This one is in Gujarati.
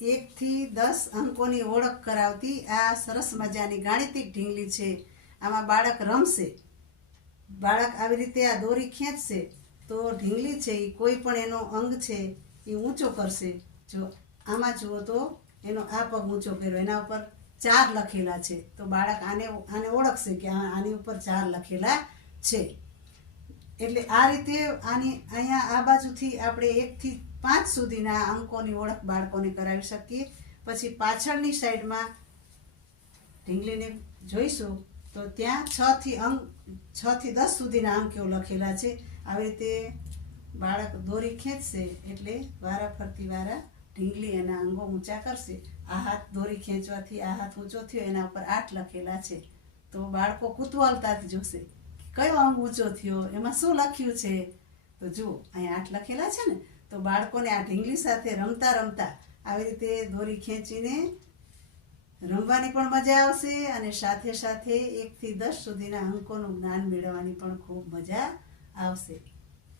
1 થી 10 અંકોની ઓળખ કરાવતી આ સરસ મજાની ગાણિતિક ઢીંગલી છે. આમાં બાળક રમશે. બાળક આવી રીતે આ દોરી ખેંચશે તો ઢીંગલી છે એ કોઈ પણ એનો અંગ છે એ ઊંચો કરશે. જો આમાં જુઓ તો એનો આ પગ ઊંચો કર્યો, એના ઉપર 4 લખેલા છે, તો બાળક આને ઓળખશે કે આની ઉપર 4 લખેલા છે. એટલે આ રીતે અહીંયા આ બાજુથી આપણે 1 થી 5 સુધીના અંકોની ઓળખ બાળકોને કરાવી શકીએ. પછી પાછળની સાઈડમાં ઢીંગલીને જોઈશું તો ત્યાં 6 થી 10 સુધીના અંકો લખેલા છે. આવી રીતે બાળક દોરી ખેંચશે એટલે વારા ફરતી વારા ઢીંગલી એના અંગો ઊંચા કરશે. આ હાથ દોરી ખેંચવાથી આ હાથ ઊંચો થયો, એના ઉપર 8 લખેલા છે. તો બાળકો કુતૂહલતાથી જોશે કયો અંગ ઊંચો થયો, એમાં શું લખ્યું છે. તો જુઓ અહીંયા 8 લખેલા છે ને. તો બાળકોને આ ઢીંગલી સાથે રમતા રમતા આવી રીતે દોરી ખેંચીને રમવાની પણ મજા આવશે અને સાથે સાથે 1 થી 10 સુધીના અંકોનું જ્ઞાન મેળવવાની પણ ખૂબ મજા આવશે.